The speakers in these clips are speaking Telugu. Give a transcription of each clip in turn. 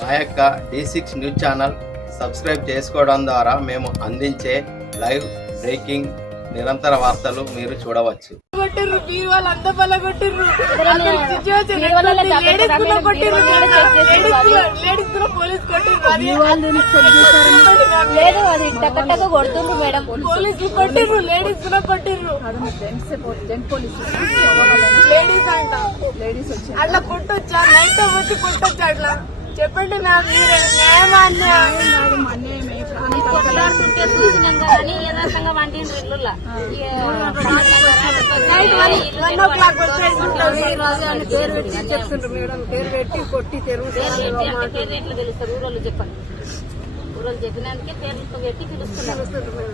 మా యొక్క D six news channel subscribe చేసుకోవడం ద్వారా మేము అందించే లైవ్ బ్రేకింగ్ నిరంతర వార్తలు మీరు చూడవచ్చు. లేడీస్ లేదు అది కొడుతుండ్రు మేడం. పోలీసులు కొట్టిర్రు కూడా కొట్టిర్రు అంట. అట్లా కొట్టొచ్చా? నైట్ వచ్చి కొట్టొచ్చా అట్లా? చెప్పండి మ్యామ్ మీరే. అన్యాయం కొట్లాడుతుంటే చూసినాం కానీ యథార్థంగా పేరు పెట్టి చెప్తుండ్రు మేడం పేరు పెట్టి కొట్టి ఎట్లా తెలుస్తారు ఊరోళ్ళు చెప్పండి. ఊరోళ్ళు చెప్పినందుకే పేర్లతో పెట్టి పిలుస్తున్నారు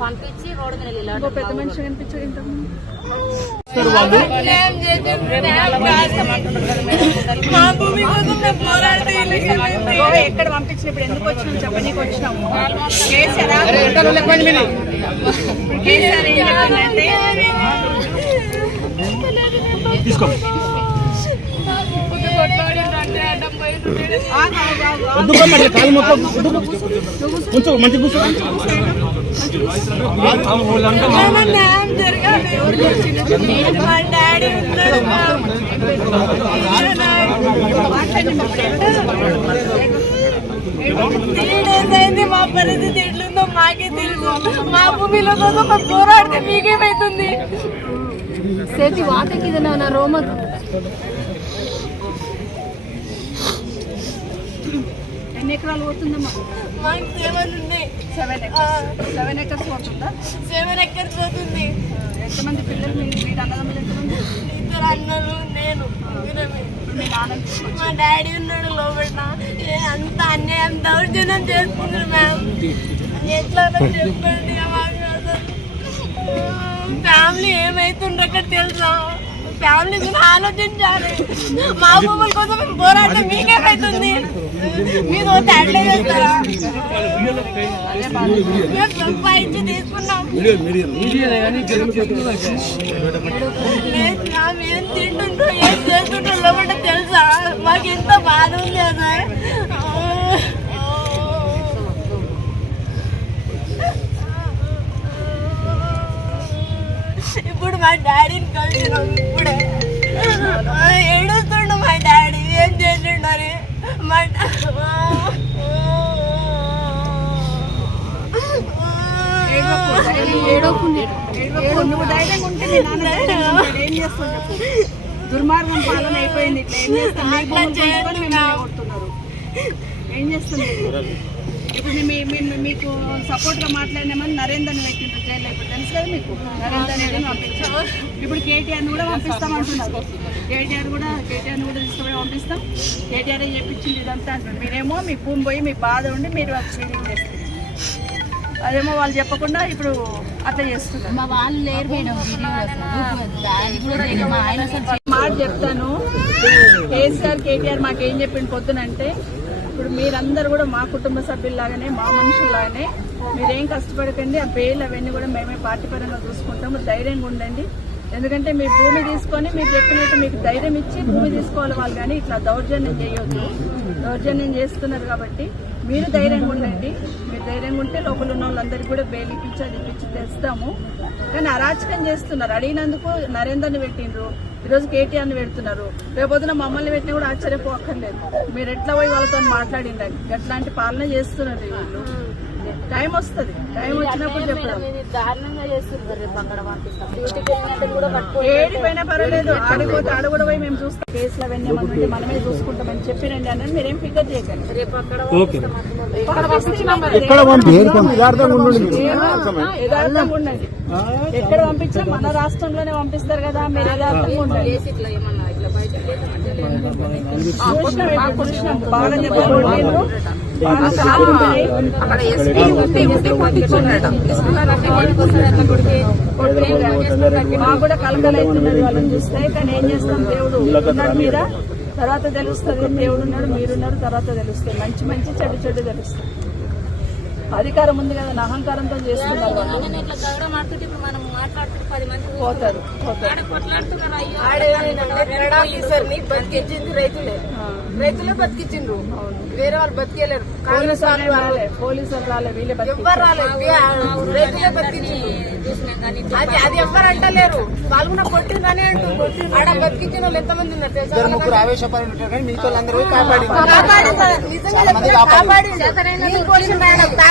పంపించి రోడ్డు మీద వెళ్ళి పెద్ద మనిషి. మా భూమి కోసం మేము పోరాడితే? ఎక్కడ పంపించినప్పుడు ఎందుకు వచ్చినాం చెప్పనీకి వచ్చినాము కేసీఆర్ కేసీఆర్ ఏం మా డాడీ ఉన్నాడు మా అయింది మా పరిస్థితి ఎట్లుందో మాకే తెలుసు మా భూమిలో కోసం పోరాడితే మీకేమైతుంది సేతి వాతకి ఇది రోమ ఎన్ని ఎకరాలు పోతుందమ్మా? మాకు సెవెన్ ఉంది సెవెన్ ఎకర్స్. సెవెన్ ఎకర్స్ పోతుందా? సెవెన్ ఎక్కడికి పోతుంది. ఎంతమంది పిల్లలు? మీ మీరు అన్నదమ్ములు ఎంతమంది? ఇద్దరు అన్నలు నేను మీ నాన్న తీసుకొచ్చి మా డాడీ ఉన్నాడు లోపల. అంత అన్యాయం దౌర్జన్యం చేస్తున్నారు మ్యామ్. ఎట్లా చెప్పండి. ఫ్యామిలీ ఏమైతుండ్రు తెలుసా? ఫ్యామిలీ గురించి ఆలోచించాలి. మా భూముల కోసం పోరాటం పోరాడితే మీకేమైతుంది మీరు పోతే చేస్తారా సంపాదించి తీసుకున్నాం. లేదు ఏం తింటుండ్రో ఏం తెలుసా? మాకు ఎంత బాధ ఉంది అదే మా డాడీని కలిసినాం ఇప్పుడే. ఏడుస్తుండు మా డాడీ ఏం చేసిండు అని. మా దుర్మార్గం పాలన అయిపోయింది ఇట్లా. ఏం చేస్తాం? మీ భూములు కొనుక్కొని మిమ్మల్ని కొడుతున్నారు. ఏం చేస్తాం మీరు? ఇప్పుడు మీకు సపోర్ట్గా మాట్లాడినామని నరేందర్ని పెట్టిండ్రు జైల్లో తెలుసు కదా మీకు? నరేందర్ రెడ్డిని ఇప్పుడు కేటీఆర్ కూడా పంపిస్తామంటున్నారు కేటీఆర్ కూడా కేటీఆర్ కూడా తీసుకుపోయి పంపిస్తాం. కేటీఆర్ చెప్పించింది ఇదంతా అంటున్నారు మీరేమో మీ భూమి పోయి మీ బాధ ఉండి మీరు ఫీలింగ్ చేస్తారు అదేమో వాళ్ళు చెప్పకుండా ఇప్పుడు అట్లా చేస్తున్నారు. మా వాళ్ళు లేరు మేడం మాట చెప్తాను. కేసీఆర్ కేటీఆర్ మాకేం చెప్పిండు పొద్దునంటే ఇప్పుడు మీరందరూ కూడా మా కుటుంబ సభ్యుల్లాగానే మా మనుషుల్లాగానే మీరేం కష్టపడకండి ఆ పేర్లు అవన్నీ కూడా మేమే పార్టీ పరంగా చూసుకుంటాము. ధైర్యంగా ఉండండి. ఎందుకంటే మీ భూమి తీసుకొని మీరు చెప్పినట్టు మీకు ధైర్యం ఇచ్చి భూమి తీసుకోవాలి వాళ్ళు కానీ ఇట్లా దౌర్జన్యం చేయొద్దు. దౌర్జన్యం చేస్తున్నారు కాబట్టి మీరు ధైర్యంగా ఉండండి. మీరు ధైర్యంగా ఉంటే లోపల ఉన్న వాళ్ళందరికీ కూడా బెయిల్ ఇప్పించి అది ఇప్పించి తెస్తాము. కానీ అరాచకం చేస్తున్నారు. అడిగినందుకు నరేందర్ని పెట్టిండ్రు. ఈరోజు కేటీఆర్ని పెడుతున్నారు. రేపొద్దున మమ్మల్ని పెట్టినా కూడా ఆశ్చర్యపోక్కర్లేదు. మీరు ఎట్లా పోయి వాళ్ళతో మాట్లాడిండండి ఎట్లాంటి పాలన చేస్తున్నారు వీళ్ళు. టైం వస్తుంది. టైం వచ్చినప్పుడు చెప్పడం. ఏడిపోయినా పర్వాలేదు. ఆడిపోతే ఆడ కూడా పోయి మేము చూస్తాం. కేసులు అవన్నీ ఏమన్నా మనమే చూసుకుంటామని చెప్పిరండి అని మీరేం ఫికర్ చేయకండి. రేపు అక్కడ ఉండండి. యథార్థంగా ఉండండి. ఎక్కడ పంపించినా మన రాష్ట్రంలోనే పంపిస్తారు కదా మీరు ఉన్నాయి. అక్కడ ఎస్పీ ఉంటే మాకు కూడా కలకలు అవుతున్నది వాళ్ళని చూస్తే కానీ ఏం చేస్తాం? దేవుడు మీద. తర్వాత తెలుస్తుంది దేవుడు ఉన్నాడు మీరున్నారు తర్వాత తెలుస్తుంది. మంచి మంచి చెడు చెడు తెలుస్తుంది అధికారం ఉంది కదా అహంకారంతో చేస్తున్నారు పోతారు బతికించింది రైతులే. రైతులే బతికించిండ్రు వేరే వాళ్ళు బతికేలేరు పోలీసు వాళ్ళు రాలే పోలీసు వాళ్ళు రాలే వీళ్ళే బతికి ఎవ్వరు రాలేదు. రైతులే బతికించిండ్రు అది అది ఎవ్వరు అంటలేరు. కూడా కొట్టిందని అంటారు ఆడ బతికించిన వాళ్ళు ఎంతమంది ఉన్నారు తెలుసా? ముగ్గురు ఆవేశపడి ఉంటారు కానీ మిగతా వాళ్ళందరూ కాపాడి. నిజంగా చెప్తున్నా,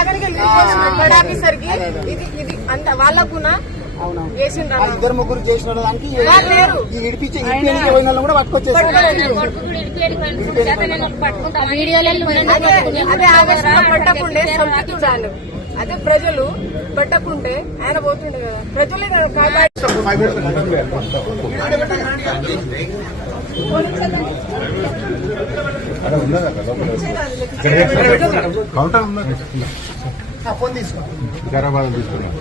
కాపాడిండు. నీళ్ళు పోసిన ఆయన తాగడానికి నీళ్ళు పోసిన బడా ఆఫీసర్కి ఇది ఇది అంత అన్న. ఇద్దరు ముగ్గురు చేసిన దానికి కూడా అదే ప్రజలు పట్టకుంటే ఆయన పోతుండే కదా ప్రజలే కదా కౌంటర్ ఉన్నది వికారాబాద్ తీసుకున్నాం.